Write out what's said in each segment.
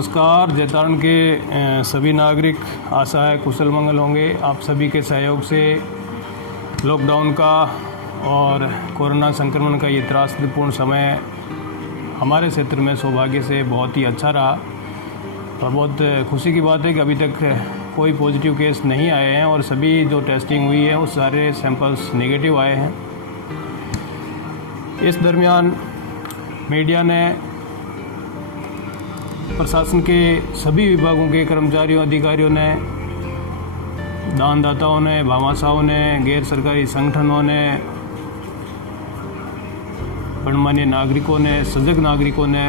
नमस्कार। जैतारण के सभी नागरिक आशा है कुशल मंगल होंगे। आप सभी के सहयोग से लॉकडाउन का और कोरोना संक्रमण का ये त्रासदीपूर्ण समय हमारे क्षेत्र में सौभाग्य से बहुत ही अच्छा रहा और बहुत खुशी की बात है कि अभी तक कोई पॉजिटिव केस नहीं आए हैं और सभी जो टेस्टिंग हुई है वो सारे सैंपल्स नेगेटिव आए हैं। इस दरमियान मीडिया ने प्रशासन के सभी विभागों के कर्मचारियों अधिकारियों ने, दानदाताओं ने, भामाशाहों ने, गैर सरकारी संगठनों ने, गणमान्य नागरिकों ने, सजग नागरिकों ने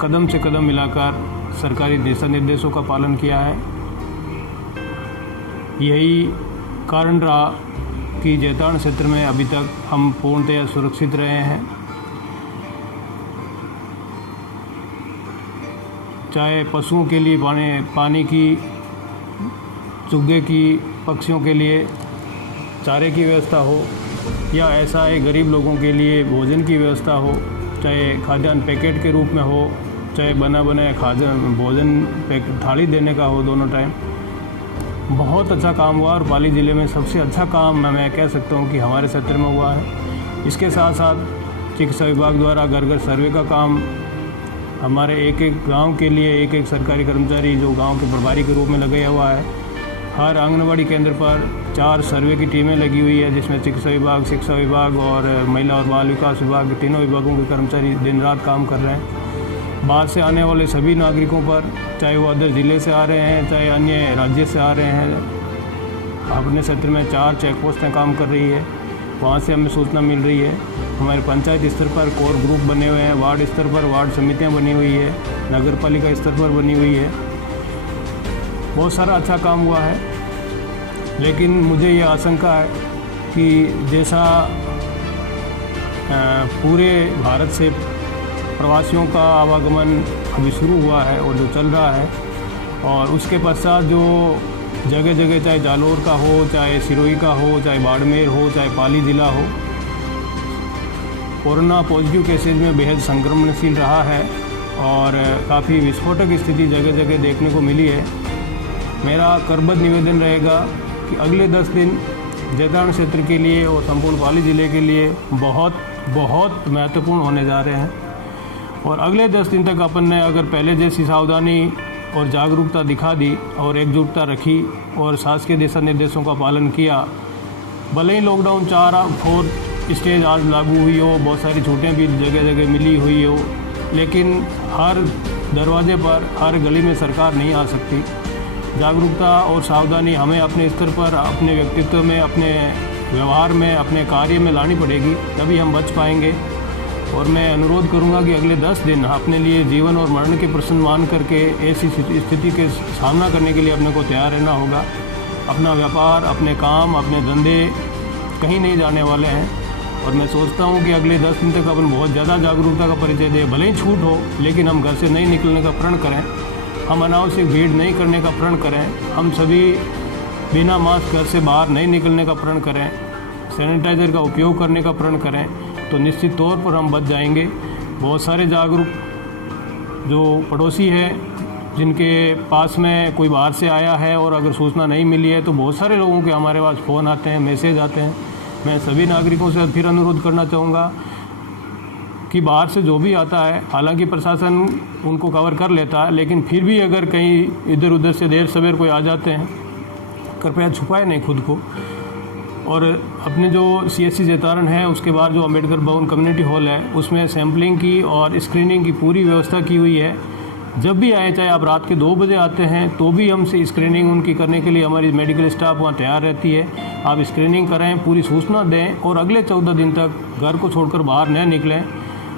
कदम से कदम मिलाकर सरकारी दिशा निर्देशों का पालन किया है। यही कारण रहा कि जैतारण क्षेत्र में अभी तक हम पूर्णतया सुरक्षित रहे हैं। चाहे पशुओं के लिए पानी की, चुग्गे की, पक्षियों के लिए चारे की व्यवस्था हो या ऐसा है गरीब लोगों के लिए भोजन की व्यवस्था हो, चाहे खाद्यान्न पैकेट के रूप में हो, चाहे बना बनाया भोजन थाली देने का हो, दोनों टाइम बहुत अच्छा काम हुआ और पाली ज़िले में सबसे अच्छा काम मैं कह सकता हूँ कि हमारे क्षेत्र में हुआ है। इसके साथ साथ चिकित्सा विभाग द्वारा घर घर सर्वे का काम, हमारे एक एक गांव के लिए एक एक सरकारी कर्मचारी जो गांव के प्रभारी के रूप में लगाया हुआ है। हर आंगनबाड़ी केंद्र पर 4 सर्वे की टीमें लगी हुई है जिसमें चिकित्सा विभाग, शिक्षा विभाग और महिला और बाल विकास विभाग, तीनों विभागों के कर्मचारी दिन रात काम कर रहे हैं। बाहर से आने वाले सभी नागरिकों पर, चाहे वो अदर ज़िले से आ रहे हैं, चाहे अन्य राज्य से आ रहे हैं, अपने क्षेत्र में 4 चेक पोस्टें काम कर रही है, वहाँ से हमें सूचना मिल रही है। हमारे पंचायत स्तर पर कोर ग्रुप बने हुए हैं, वार्ड स्तर पर वार्ड समितियाँ बनी हुई है, नगर पालिका स्तर पर बनी हुई है। बहुत सारा अच्छा काम हुआ है, लेकिन मुझे ये आशंका है कि जैसा पूरे भारत से प्रवासियों का आवागमन अभी शुरू हुआ है और जो चल रहा है, और उसके पश्चात जो जगह जगह चाहे जालोर का हो, चाहे सिरोही का हो, चाहे बाड़मेर हो, चाहे पाली ज़िला हो, कोरोना पॉजिटिव केसेज में बेहद संक्रमणशील रहा है और काफ़ी विस्फोटक स्थिति जगह जगह देखने को मिली है। मेरा करबद्ध निवेदन रहेगा कि अगले 10 दिन जैतारण क्षेत्र के लिए और संपूर्ण पाली ज़िले के लिए बहुत बहुत महत्वपूर्ण होने जा रहे हैं और अगले 10 दिन तक अपन ने अगर पहले जैसी सावधानी और जागरूकता दिखा दी और एकजुटता रखी और शासकीय दिशा निर्देशों का पालन किया, भले ही लॉकडाउन 4 स्टेज आज लागू हुई हो, बहुत सारी छूटें भी जगह जगह मिली हुई हो, लेकिन हर दरवाजे पर, हर गली में सरकार नहीं आ सकती। जागरूकता और सावधानी हमें अपने स्तर पर, अपने व्यक्तित्व में, अपने व्यवहार में, अपने कार्य में लानी पड़ेगी, तभी हम बच पाएंगे। और मैं अनुरोध करूंगा कि अगले 10 दिन अपने लिए जीवन और मरण के प्रश्न मान करके ऐसी स्थिति के सामना करने के लिए अपने को तैयार रहना होगा। अपना व्यापार, अपने काम, अपने धंधे कहीं नहीं जाने वाले हैं और मैं सोचता हूं कि अगले 10 दिन तक अपन बहुत ज़्यादा जागरूकता का परिचय दें। भले ही छूट हो, लेकिन हम घर से नहीं निकलने का प्रण करें, हम अनावश्यक भीड़ नहीं करने का प्रण करें, हम सभी बिना मास्क घर से बाहर नहीं निकलने का प्रण करें, सैनिटाइज़र का उपयोग करने का प्रण करें, तो निश्चित तौर पर हम बच जाएंगे। बहुत सारे जागरूक जो पड़ोसी हैं जिनके पास में कोई बाहर से आया है और अगर सूचना नहीं मिली है, तो बहुत सारे लोगों के हमारे पास फ़ोन आते हैं, मैसेज आते हैं। मैं सभी नागरिकों से फिर अनुरोध करना चाहूँगा कि बाहर से जो भी आता है, हालांकि प्रशासन उनको कवर कर लेता है, लेकिन फिर भी अगर कहीं इधर उधर से देर सवेर कोई आ जाते हैं, कृपया छुपाए नहीं खुद को। और अपने जो CSC जैतारण है उसके बाद जो अम्बेडकर भवन कम्युनिटी हॉल है, उसमें सैम्पलिंग की और स्क्रीनिंग की पूरी व्यवस्था की हुई है। जब भी आए, चाहे आप रात के 2 बजे आते हैं, तो भी हमसे स्क्रीनिंग उनकी करने के लिए हमारी मेडिकल स्टाफ वहाँ तैयार रहती है। आप स्क्रीनिंग कराएं, पूरी सूचना दें और अगले 14 दिन तक घर को छोड़कर बाहर न निकलें।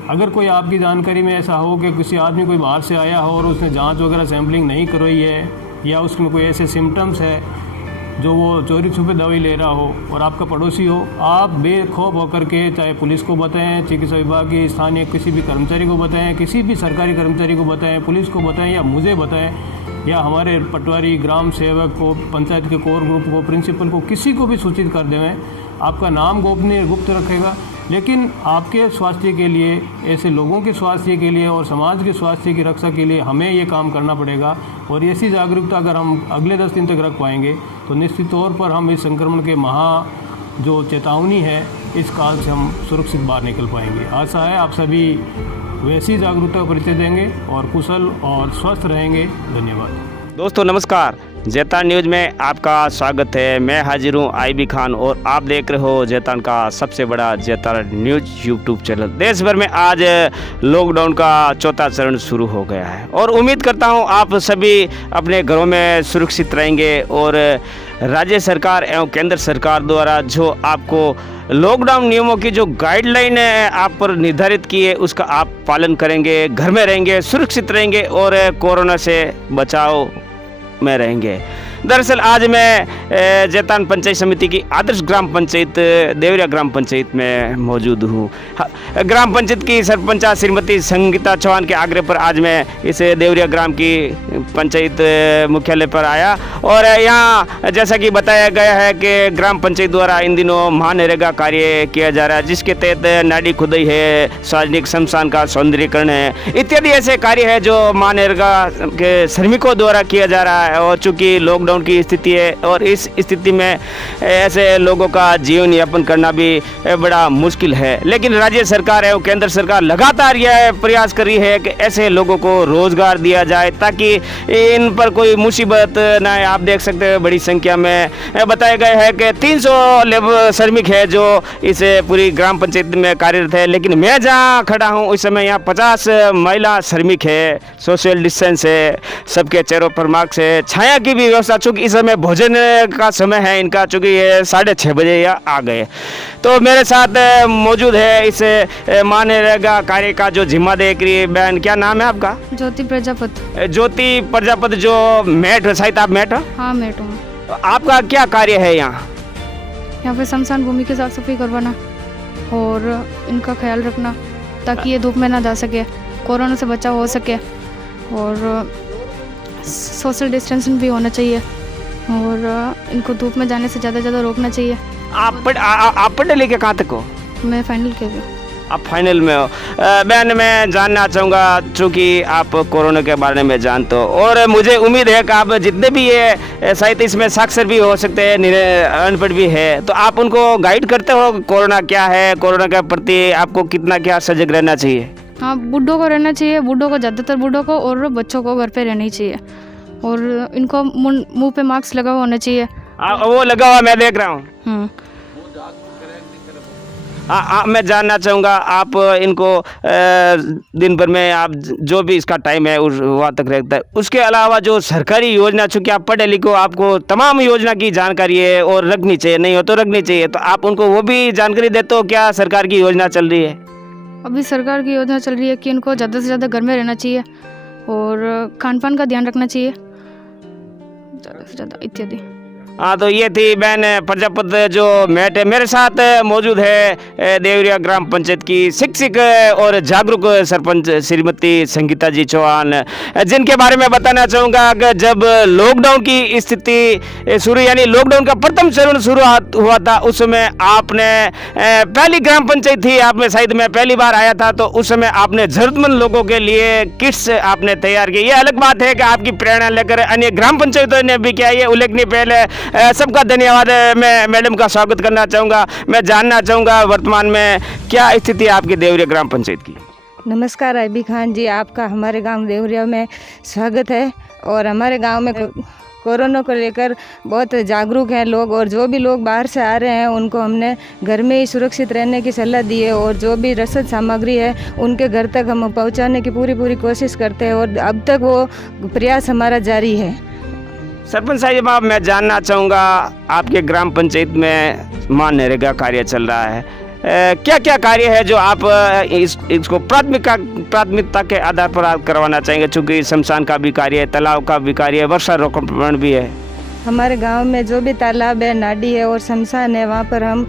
अगर कोई आपकी जानकारी में ऐसा हो कि किसी आदमी कोई बाहर से आया हो और उसने जांच वगैरह सैम्पलिंग नहीं करवाई है या उसमें कोई ऐसे सिम्टम्स है जो वो चोरी छुपे दवाई ले रहा हो और आपका पड़ोसी हो, आप बेखौफ होकर के चाहे पुलिस को बताएं, चिकित्सा विभाग के स्थानीय किसी भी कर्मचारी को बताएं, किसी भी सरकारी कर्मचारी को बताएं, पुलिस को बताएं या मुझे बताएं या हमारे पटवारी, ग्राम सेवक को, पंचायत के कोर ग्रुप को, प्रिंसिपल को, किसी को भी सूचित कर दें। आपका नाम गोपनीय गुप्त रखेगा, लेकिन आपके स्वास्थ्य के लिए, ऐसे लोगों के स्वास्थ्य के लिए और समाज के स्वास्थ्य की रक्षा के लिए हमें ये काम करना पड़ेगा। और ऐसी जागरूकता अगर हम अगले 10 दिन तक रख पाएंगे तो निश्चित तौर पर हम इस संक्रमण के जो चेतावनी है, इस काल से हम सुरक्षित बाहर निकल पाएंगे। आशा है आप सभी वैसी जागरूकता का परिचय देंगे और कुशल और स्वस्थ रहेंगे। धन्यवाद। दोस्तों नमस्कार, जैतान न्यूज़ में आपका स्वागत है। मैं हाजिर हूँ आईबी खान और आप देख रहे हो जैतान का सबसे बड़ा जैतान न्यूज़ यूट्यूब चैनल। देश भर में आज लॉकडाउन का चौथा चरण शुरू हो गया है और उम्मीद करता हूँ आप सभी अपने घरों में सुरक्षित रहेंगे और राज्य सरकार एवं केंद्र सरकार द्वारा जो आपको लॉकडाउन नियमों की जो गाइडलाइन आप पर निर्धारित की है उसका आप पालन करेंगे, घर में रहेंगे, सुरक्षित रहेंगे और कोरोना से बचाव में रहेंगे। दरअसल आज मैं जैतान पंचायत समिति की आदर्श ग्राम पंचायत देवरिया ग्राम पंचायत में मौजूद हूँ। ग्राम पंचायत की सरपंच श्रीमती संगीता चौहान के आग्रह पर आज मैं इस देवरिया ग्राम की पंचायत मुख्यालय पर आया और यहाँ जैसा कि बताया गया है कि ग्राम पंचायत द्वारा इन दिनों महानरेगा कार्य किया जा रहा है, जिसके तहत नाडी खुदाई है, सार्वजनिक शमशान का सौंदर्यीकरण है, इत्यादि ऐसे कार्य है जो महानरेगा के श्रमिकों द्वारा किया जा रहा है। और चूँकि लॉकडाउन की स्थिति है और इस स्थिति में ऐसे लोगों का जीवन यापन करना भी बड़ा मुश्किल है, लेकिन राज्य सरकार है और केंद्र सरकार लगातार यह प्रयास कर रही है कि ऐसे लोगों को रोजगार दिया जाए ताकि इन पर कोई मुसीबत ना आए। आप देख सकते हैं बड़ी संख्या में बताया गया है कि 300 लेबर श्रमिक है जो इस पूरी ग्राम पंचायत में कार्यरत है, लेकिन मैं जहाँ खड़ा हूँ उस समय यहाँ 50 महिला श्रमिक है। सोशल डिस्टेंस है, सबके चेहरों पर मास्क है, छाया की भी व्यवस्था, चूँकि इस समय भोजन का समय है इनका, चूँकि ये 6:30 बजे यहाँ आ गए। तो मेरे साथ मौजूद है इस महानरेगा कार्य का जो जिम्मा देख रही है बहन, क्या नाम है आपका? ज्योति प्रजापति। ज्योति प्रजापति, जो मेट शायद आप मेट हो? हाँ मेट हूँ। तो आपका क्या कार्य है यहाँ? यहाँ पे शमशान भूमि की साफ सफाई करवाना और इनका ख्याल रखना ताकि ये धूप में ना जा सके, कोरोना से बचाव हो सके और सोशल डिस्टेंसिंग भी होना चाहिए और इनको धूप में जाने से ज़्यादा रोकना चाहिए। आप पढ़े लिखे कहाँ तक हो? मैं फाइनल के भी। आप फाइनल में हो। बहन मैं जानना चाहूँगा, चूँकि आप कोरोना के बारे में जानते हो और मुझे उम्मीद है कि आप जितने भी ये शायद इसमें साक्षर भी हो सकते हैं, अनपढ़ भी है, तो आप उनको गाइड करते हो कोरोना क्या है, कोरोना के प्रति आपको कितना क्या सजग रहना चाहिए? हाँ, बूढ़ों को रहना चाहिए, बूढ़ों को ज़्यादातर बूढ़ों को, और बच्चों को घर पे रहना ही चाहिए और इनको मुंह पे मास्क लगा हुआ होना चाहिए। वो लगा हुआ मैं देख रहा हूँ। मैं जानना चाहूँगा आप इनको दिन भर में आप जो भी इसका टाइम है उस वहाँ तक रहता है, उसके अलावा जो सरकारी योजना, चूँकि आप पढ़े लिखो आपको तमाम योजना की जानकारी है और रखनी चाहिए, नहीं हो तो रखनी चाहिए, तो आप उनको वो भी जानकारी देते हो क्या सरकार की योजना चल रही है? अभी सरकार की योजना चल रही है कि इनको ज़्यादा से ज़्यादा घर में रहना चाहिए और खान पान का ध्यान रखना चाहिए ज़्यादा से ज़्यादा इत्यादि। हाँ, तो ये थी बहन प्रजापति जो मेट है। मेरे साथ मौजूद है देवरिया ग्राम पंचायत की शिक्षक और जागरूक सरपंच श्रीमती संगीता जी चौहान, जिनके बारे में बताना चाहूँगा कि जब लॉकडाउन की स्थिति शुरू, यानी लॉकडाउन का प्रथम चरण शुरू हुआ था, उस समय आपने पहली ग्राम पंचायत थी, आप में शायद मैं पहली बार आया था, तो उस समय आपने जरूरतमंद लोगों के लिए किट्स आपने तैयार की। ये अलग बात है कि आपकी प्रेरणा लेकर अन्य ग्राम पंचायतों ने भी किया, ये उल्लेखनीय पहले सबका धन्यवाद। मैं मैडम का स्वागत करना चाहूँगा। मैं जानना चाहूँगा वर्तमान में क्या स्थिति है आपकी देवरिया ग्राम पंचायत की? नमस्कार आईबी खान जी, आपका हमारे गांव देवरिया में स्वागत है। और हमारे गांव में कोरोना को लेकर बहुत जागरूक हैं लोग, और जो भी लोग बाहर से आ रहे हैं उनको हमने घर में ही सुरक्षित रहने की सलाह दी है और जो भी रसद सामग्री है उनके घर तक हम पहुंचाने की पूरी कोशिश करते हैं और अब तक वो प्रयास हमारा जारी है। सरपंच साहब, आप मैं जानना चाहूँगा आपके ग्राम पंचायत में महानरेगा कार्य चल रहा है, क्या क्या कार्य है जो आप इसको प्राथमिकता के आधार पर आप करवाना चाहेंगे? चूँकि शमशान का भी कार्य है, तालाब का भी कार्य है, वृक्षारोपण भी है। हमारे गांव में जो भी तालाब है, नाडी है और शमशान है, वहाँ पर हम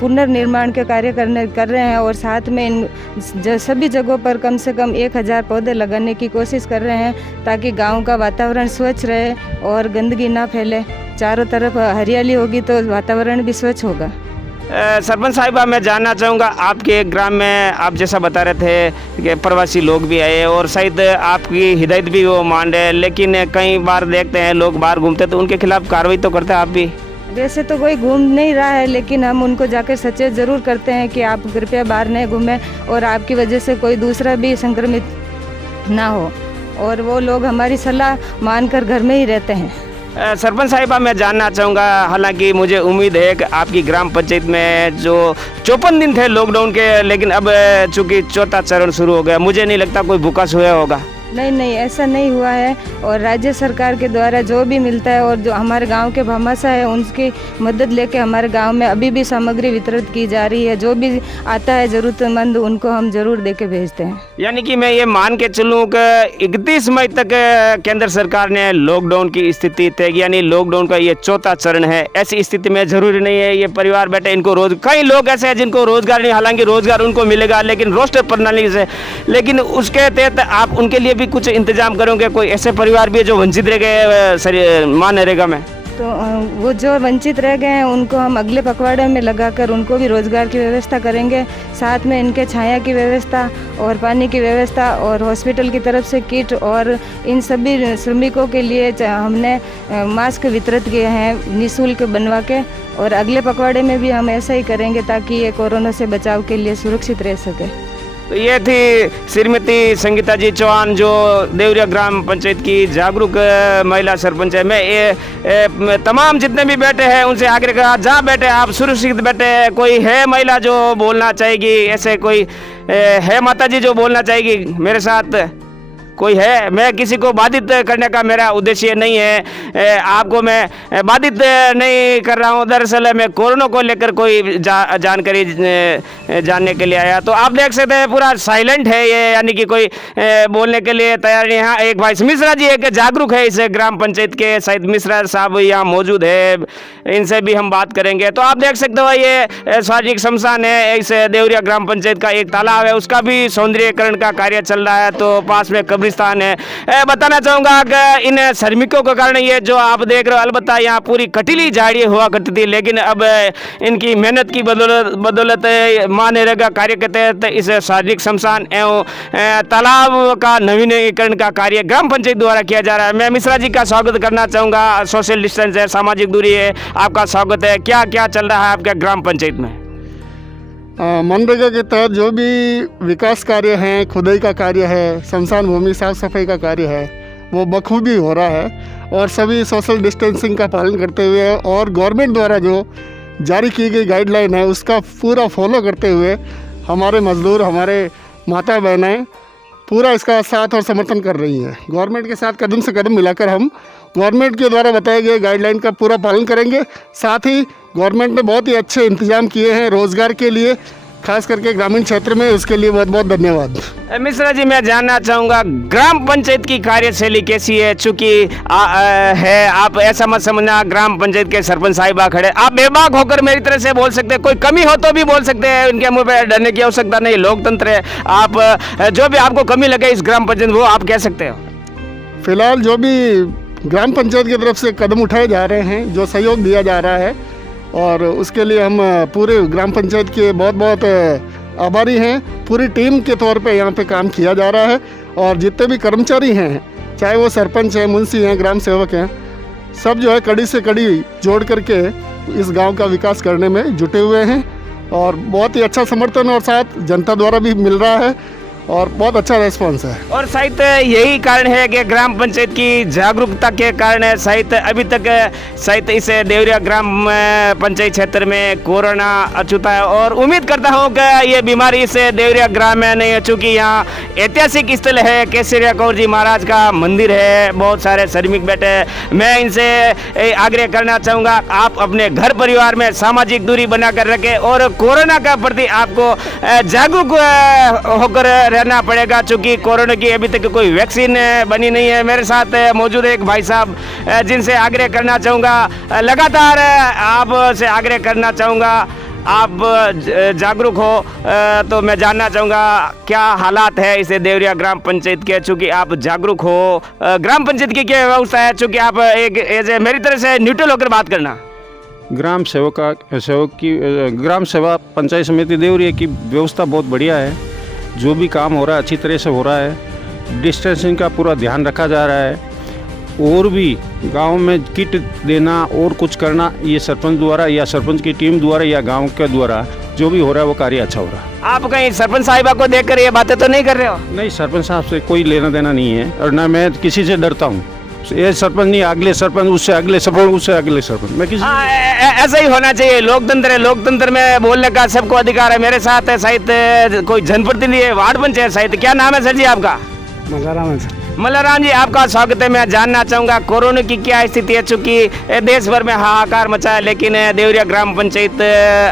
पुनर्निर्माण के कार्य कर रहे हैं और साथ में इन सभी जगहों पर कम से कम 1000 पौधे लगाने की कोशिश कर रहे हैं ताकि गांव का वातावरण स्वच्छ रहे और गंदगी ना फैले। चारों तरफ हरियाली होगी तो वातावरण भी स्वच्छ होगा। सरपंच साहिबा, मैं जानना चाहूँगा आपके ग्राम में आप जैसा बता रहे थे कि प्रवासी लोग भी आए और शायद आपकी हिदायत भी वो मान रहे हैं, लेकिन कई बार देखते हैं लोग बाहर घूमते तो उनके खिलाफ कार्रवाई तो करते हैं आप भी? वैसे तो कोई घूम नहीं रहा है, लेकिन हम उनको जाकर सचेत ज़रूर करते हैं कि आप कृपया बाहर नहीं घूमें और आपकी वजह से कोई दूसरा भी संक्रमित ना हो, और वो लोग हमारी सलाह मानकर घर में ही रहते हैं। सरपंच साहिबा, मैं जानना चाहूँगा, हालांकि मुझे उम्मीद है कि आपकी ग्राम पंचायत में जो 54 दिन थे लॉकडाउन के, लेकिन अब चूँकि चौथा चरण शुरू हो गया, मुझे नहीं लगता कोई भूखा सोया होगा। नहीं, ऐसा नहीं हुआ है, और राज्य सरकार के द्वारा जो भी मिलता है और जो हमारे गांव के भामाशाह है उनकी मदद लेके हमारे गांव में अभी भी सामग्री वितरित की जा रही है। जो भी आता है ज़रूरतमंद उनको हम ज़रूर दे के भेजते हैं। यानी कि मैं ये मान के चलूँ कि 31 मई तक केंद्र सरकार ने लॉकडाउन की स्थिति तय, यानी लॉकडाउन का ये चौथा चरण है। ऐसी स्थिति में ज़रूरी नहीं है ये परिवार बैठे, इनको कई लोग ऐसे हैं जिनको रोज़गार नहीं, हालांकि रोज़गार उनको मिलेगा लेकिन रोस्टर प्रणाली से, लेकिन उसके तहत आप उनके लिए कुछ इंतजाम करोगे? कोई ऐसे परिवार भी है जो वंचित रह गए मनरेगा में? तो वो जो वंचित रह गए हैं उनको हम अगले पखवाड़े में लगाकर उनको भी रोज़गार की व्यवस्था करेंगे, साथ में इनके छाया की व्यवस्था और पानी की व्यवस्था और हॉस्पिटल की तरफ से किट, और इन सभी श्रमिकों के लिए हमने मास्क वितरित किए हैं निःशुल्क बनवा के, और अगले पखवाड़े में भी हम ऐसा ही करेंगे ताकि ये कोरोना से बचाव के लिए सुरक्षित रह सके। तो ये थी श्रीमती संगीता जी चौहान, जो देवरिया ग्राम पंचायत की जागरूक महिला सरपंच है। मैं तमाम जितने भी बैठे हैं उनसे आग्रह करा, जहाँ बैठे आप सुरक्षित बैठे। कोई है महिला जो बोलना चाहेगी? ऐसे कोई है माता जी जो बोलना चाहेगी मेरे साथ? कोई है? मैं किसी को बाधित करने का मेरा उद्देश्य नहीं है, आपको मैं बाधित नहीं कर रहा हूँ। दरअसल मैं कोरोना को लेकर कोई जानकारी जानने के लिए आया। तो आप देख सकते हैं पूरा साइलेंट है ये, यानी कि कोई बोलने के लिए तैयार नहीं। यहाँ एक भाई मिश्रा जी एक जागरूक है इस ग्राम पंचायत के, शायद मिश्रा साहब यहाँ मौजूद है, इनसे भी हम बात करेंगे। तो आप देख सकते हो ये सार्वजनिक श्मशान है, इस देवरिया ग्राम पंचायत का एक तालाब है, उसका भी सौंदर्यीकरण का कार्य चल रहा है। तो पास में कब्रिस्तान है। बताना चाहूँगा कि इन श्रमिकों के कारण ये जो आप देख रहे हो, अलबत्ता यहाँ पूरी कटीली झाड़ियाँ हुआ करती थी, लेकिन अब इनकी मेहनत की बदौलत मनरेगा कार्य के तहत इस सार्वजनिक श्मशान एवं तालाब का नवीनीकरण का कार्य ग्राम पंचायत द्वारा किया जा रहा है। मैं मिश्रा जी का स्वागत करना चाहूँगा। सोशल डिस्टेंस है, सामाजिक दूरी है, आपका स्वागत है। क्या क्या चल रहा है आपके ग्राम पंचायत में? मनरेगा के तहत जो भी विकास कार्य हैं, खुदाई का कार्य है, शमशान भूमि साफ सफाई का कार्य है, वो बखूबी हो रहा है, और सभी सोशल डिस्टेंसिंग का पालन करते हुए और गवर्नमेंट द्वारा जो जारी की गई गाइडलाइन है उसका पूरा फॉलो करते हुए हमारे मजदूर, हमारे माता बहनें पूरा इसका साथ और समर्थन कर रही हैं। गवर्नमेंट के साथ कदम से कदम मिलाकर हम गवर्नमेंट के द्वारा बताए गए गाइडलाइन का पूरा पालन करेंगे। साथ ही गवर्नमेंट ने बहुत ही अच्छे इंतजाम किए हैं रोज़गार के लिए, खास करके ग्रामीण क्षेत्र में, उसके लिए बहुत बहुत धन्यवाद। मिश्रा जी, मैं जानना चाहूँगा ग्राम पंचायत की कार्यशैली कैसी है? चूँकि है, आप ऐसा मत समझना ग्राम पंचायत के सरपंच साहिबा खड़े, आप बेबाक होकर मेरी तरह से बोल सकते हैं, कोई कमी हो तो भी बोल सकते हैं, उनके मुँह पे डरने की आवश्यकता नहीं, लोकतंत्र है। आप जो भी आपको कमी लगे इस ग्राम पंचायत वो आप कह सकते हो। फिलहाल जो भी ग्राम पंचायत की तरफ से कदम उठाए जा रहे हैं, जो सहयोग दिया जा रहा है, और उसके लिए हम पूरे ग्राम पंचायत के बहुत बहुत आभारी हैं। पूरी टीम के तौर पे यहाँ पे काम किया जा रहा है, और जितने भी कर्मचारी हैं, चाहे वो सरपंच हैं, मुंशी हैं, ग्राम सेवक हैं, सब जो है कड़ी से कड़ी जोड़ करके इस गांव का विकास करने में जुटे हुए हैं, और बहुत ही अच्छा समर्थन और साथ जनता द्वारा भी मिल रहा है, और बहुत अच्छा रेस्पॉन्स है। और शायद यही कारण है कि ग्राम पंचायत की जागरूकता के कारण शायद अभी तक शायद इस देवरिया ग्राम पंचायत क्षेत्र में कोरोना अछूता है, और उम्मीद करता हूँ कि ये बीमारी इस देवरिया ग्राम में नहीं है, चूँकि यहाँ ऐतिहासिक स्थल है, केसरिया कौर जी महाराज का मंदिर है, बहुत सारे श्रमिक बैठे हैं। मैं इनसे आग्रह करना चाहूँगा, आप अपने घर परिवार में सामाजिक दूरी बनाकर रखें, और कोरोना का प्रति आपको जागरूक होकर रहना पड़ेगा, चूँकि कोरोना की अभी तक कोई वैक्सीन बनी नहीं है। मेरे साथ मौजूद है एक भाई साहब, जिनसे आग्रह करना चाहूँगा, लगातार आपसे आग्रह करना चाहूँगा, आप जागरूक हो। तो मैं जानना चाहूँगा क्या हालात है इसे देवरिया ग्राम पंचायत के, चूँकि आप जागरूक हो, ग्राम पंचायत की क्या व्यवस्था है, चूँकि आप एक एज ए मेरी तरह से न्यूट्रल होकर बात करना। ग्राम सेवा पंचायत समिति देवरिया की व्यवस्था बहुत बढ़िया है। जो भी काम हो रहा है अच्छी तरह से हो रहा है। डिस्टेंसिंग का पूरा ध्यान रखा जा रहा है। और भी गांव में किट देना और कुछ करना, ये सरपंच द्वारा या सरपंच की टीम द्वारा या गांव के द्वारा जो भी हो रहा है वो कार्य अच्छा हो रहा है। आप कहीं सरपंच साहिबा को देखकर ये बातें तो नहीं कर रहे हो? नहीं, सरपंच साहब से कोई लेना देना नहीं है और ना मैं किसी से डरता हूँ। ये सरपंच नहीं, अगले सरपंच, उससे अगले सरपंच, उससे अगले सरपंच, मैं किसी ऐसा ही होना चाहिए। लोकतंत्र है, लोकतंत्र में बोलने का सबको अधिकार है। मेरे साथ है शायद कोई जनप्रतिनिधि है, वार्ड पंचायत शायद। क्या नाम है सर जी आपका? मल्लाराम है सर। मल्लाराम जी, आपका स्वागत है। मैं जानना चाहूँगा कोरोना की क्या स्थिति है, चूँकि देश भर में हाहाकार मचा है, लेकिन देवरिया ग्राम पंचायत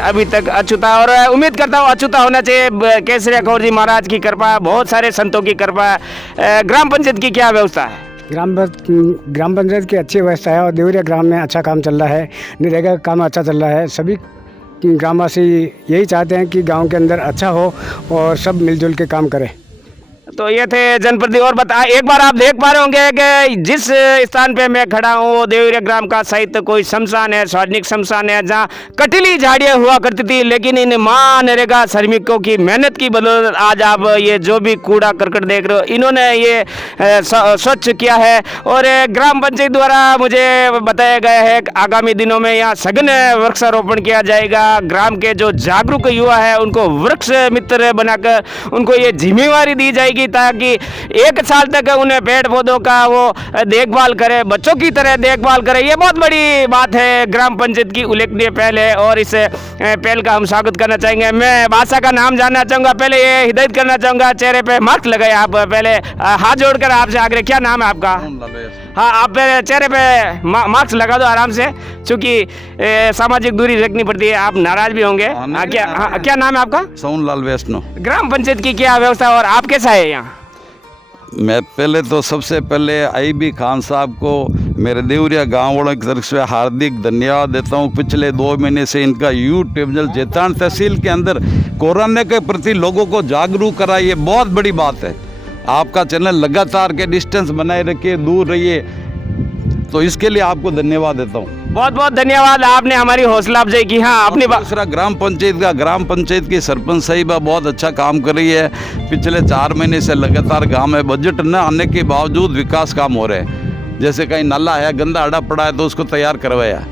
अभी तक अछूता, और उम्मीद करता हूँ अछूता होना चाहिए। केसरिया कौर जी महाराज की कृपा, बहुत सारे संतों की कृपा। ग्राम पंचायत की क्या व्यवस्था है? ग्राम पंचायत की अच्छी व्यवस्था है और देवरिया ग्राम में अच्छा काम चल रहा है। नरेगा का काम अच्छा चल रहा है। सभी ग्रामवासी यही चाहते हैं कि गांव के अंदर अच्छा हो और सब मिलजुल के काम करें। तो ये थे जनप्रति। और बता, एक बार आप देख पा रहे होंगे कि जिस स्थान पे मैं खड़ा हूँ वो देवरिया ग्राम का साहित्य कोई शमशान है, सार्वजनिक शमशान है, जहाँ कटीली झाड़ियाँ हुआ करती थी, लेकिन इन नरेगा श्रमिकों की मेहनत की बदौलत आज आप ये जो भी कूड़ा करकट देख रहे हो, इन्होंने ये स्वच्छ किया है। और ग्राम पंचायत द्वारा मुझे बताया गया है कि आगामी दिनों में यहाँ सघन वृक्षारोपण किया जाएगा। ग्राम के जो जागरूक युवा है उनको वृक्ष मित्र बनाकर उनको ये जिम्मेवारी दी जाएगी, ताकि 1 साल तक उन्हें पेड़ पौधों का वो देखभाल करे, बच्चों की तरह देखभाल करे। ये बहुत बड़ी बात है, ग्राम पंचायत की उल्लेखनीय पहल है और इस पहल का हम स्वागत करना चाहेंगे। मैं बादशाह का नाम जानना चाहूँगा। पहले ये हिदायत करना चाहूँगा, चेहरे पे मास्क लगाए आप, पहले हाथ जोड़कर आपसे आग्रह। क्या नाम है आपका? हाँ, आप चेहरे पे मास्क लगा दो आराम से, क्योंकि सामाजिक दूरी रखनी पड़ती है। आप नाराज भी होंगे। क्या नाम है आपका? सोनलाल वैष्णो। ग्राम पंचायत की क्या व्यवस्था और आप कैसा है यहाँ? मैं पहले तो सबसे पहले आईबी खान साहब को मेरे देवरिया गाँव वालों की तरफ से हार्दिक धन्यवाद देता हूँ। पिछले 2 महीने से इनका यूट्यूब चैनल जेतान तहसील के अंदर कोरोना के प्रति लोगों को जागरूक करा, ये बहुत बड़ी बात है। आपका चैनल लगातार के डिस्टेंस बनाए रखिए, दूर रहिए, तो इसके लिए आपको धन्यवाद देता हूँ। बहुत बहुत धन्यवाद, आपने हमारी हौसला अफजाई की। हाँ, अपनी दूसरा ग्राम पंचायत की सरपंच साहिबा बहुत अच्छा काम कर रही है। पिछले 4 महीने से लगातार गांव में बजट न आने के बावजूद विकास काम हो रहे हैं। जैसे कहीं नाला है, गंदा अड़ा पड़ा है तो उसको तैयार करवाया,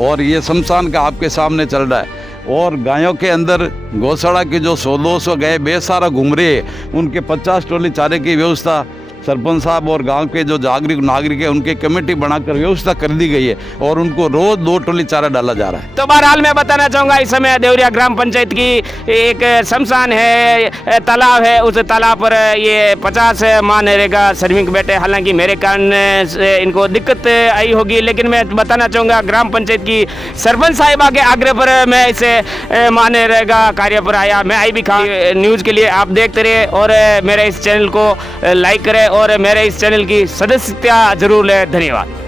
और ये शमशान का आपके सामने चल रहा है। और गायों के अंदर गौशाला की जो 100-200 गाय बेसहारा घूम रही है, उनके 50 टोली चारे की व्यवस्था सरपंच साहब और गांव के जो जागरूक नागरिक है उनकी कमेटी बनाकर व्यवस्था कर दी गई है और उनको रोज 2 टोली चारा डाला जा रहा है। तो बहरहाल मैं बताना चाहूँगा, इस समय देवरिया ग्राम पंचायत की एक शमशान है, तालाब है, उस तालाब पर ये 50 नरेगा श्रमिक बैठे। हालांकि मेरे कारण से इनको दिक्कत आई होगी, लेकिन मैं बताना चाहूँगा ग्राम पंचायत की सरपंच साहिबा के आग्रह पर मैं इसे नरेगा कार्य पर आया। मैं आईबी खान न्यूज़ के लिए आप देखते रहे और मेरे इस चैनल को लाइक करें और मेरे इस चैनल की सदस्यता जरूर लें। धन्यवाद।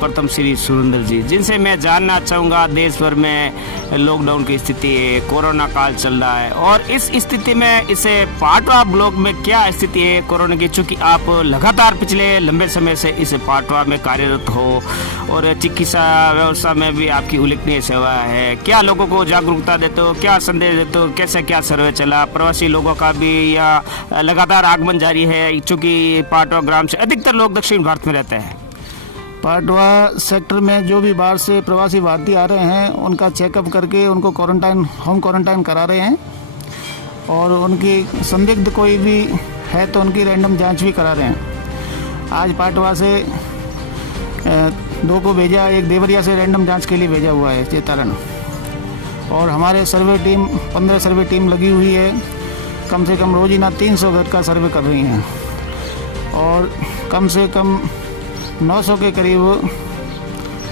प्रथम श्री सुरेंद्र जी, जिनसे मैं जानना चाहूँगा, देश भर में लॉकडाउन की स्थिति है, कोरोना काल चल रहा है, और इस स्थिति में इसे पाटवा ब्लॉक में क्या स्थिति है कोरोना की, चूँकि आप लगातार पिछले लंबे समय से इस पाटवा में कार्यरत हो और चिकित्सा व्यवस्था में भी आपकी उल्लेखनीय सेवा है। क्या लोगों को जागरूकता देते हो, क्या संदेश देते हो, कैसे क्या सर्वे चला? प्रवासी लोगों का भी यहाँ लगातार आगमन जारी है, चूँकि पाटवा ग्राम से अधिकतर लोग दक्षिण भारत में रहते हैं। पाटवा सेक्टर में जो भी बाहर से प्रवासी भारतीय आ रहे हैं उनका चेकअप करके उनको होम क्वारंटाइन करा रहे हैं, और उनकी संदिग्ध कोई भी है तो उनकी रैंडम जांच भी करा रहे हैं। आज पाटवा से 2 को भेजा, एक देवरिया से रैंडम जांच के लिए भेजा हुआ है चेतारण, और हमारे सर्वे टीम 15 सर्वे टीम लगी हुई है। कम से कम रोज़ाना 300 घर का सर्वे कर रही हैं और कम से कम 900 के करीब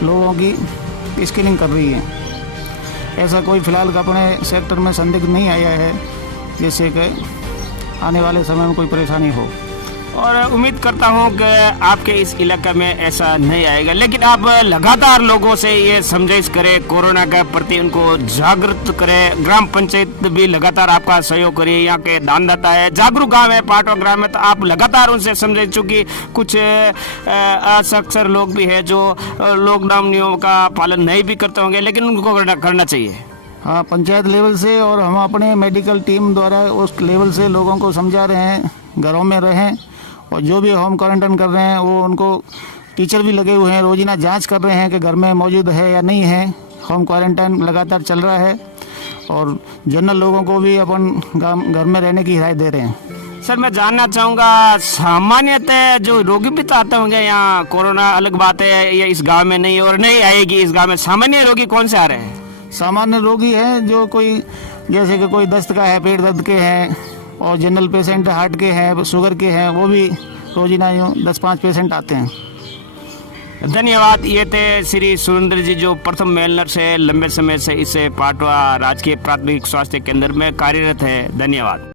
लोगों की स्क्रीनिंग कर रही है। ऐसा कोई फ़िलहाल अपने सेक्टर में संदिग्ध नहीं आया है जिससे कि आने वाले समय में कोई परेशानी हो। और उम्मीद करता हूं कि आपके इस इलाके में ऐसा नहीं आएगा, लेकिन आप लगातार लोगों से ये समझाइश करें, कोरोना के प्रति उनको जागरूक करें। ग्राम पंचायत भी लगातार आपका सहयोग करे, यहाँ के दानदाता है, जागरूक गांव है, पाटवा ग्राम है, तो आप लगातार उनसे समझे। चूँकि कुछ असक्षर लोग भी है जो लॉकडाउन नियमों का पालन नहीं भी करते होंगे, लेकिन उनको करना चाहिए। हाँ, पंचायत लेवल से और हम अपने मेडिकल टीम द्वारा उस लेवल से लोगों को समझा रहे हैं, घरों में रहें, और जो भी होम क्वारंटाइन कर रहे हैं वो उनको टीचर भी लगे हुए हैं, रोजाना जांच कर रहे हैं कि घर में मौजूद है या नहीं है। होम क्वारंटाइन लगातार चल रहा है और जनरल लोगों को भी अपन घर में रहने की हिदायत दे रहे हैं। सर, मैं जानना चाहूँगा, सामान्यतः जो रोगी भी तो आते होंगे यहाँ, कोरोना अलग बात है, ये इस गांव में नहीं और नहीं आएगी इस गांव में, सामान्य रोगी कौन से आ रहे हैं? सामान्य रोगी हैं जो कोई, जैसे कि कोई दस्त का है, पेट दर्द के हैं, और जनरल पेशेंट हार्ट के हैं, शुगर के हैं, वो भी रोजाना 10-5 पेशेंट आते हैं। धन्यवाद। ये थे श्री सुरेंद्र जी, जो प्रथम मेल नर्स है, लंबे समय से इस पाटवा राजकीय प्राथमिक स्वास्थ्य केंद्र में कार्यरत है। धन्यवाद।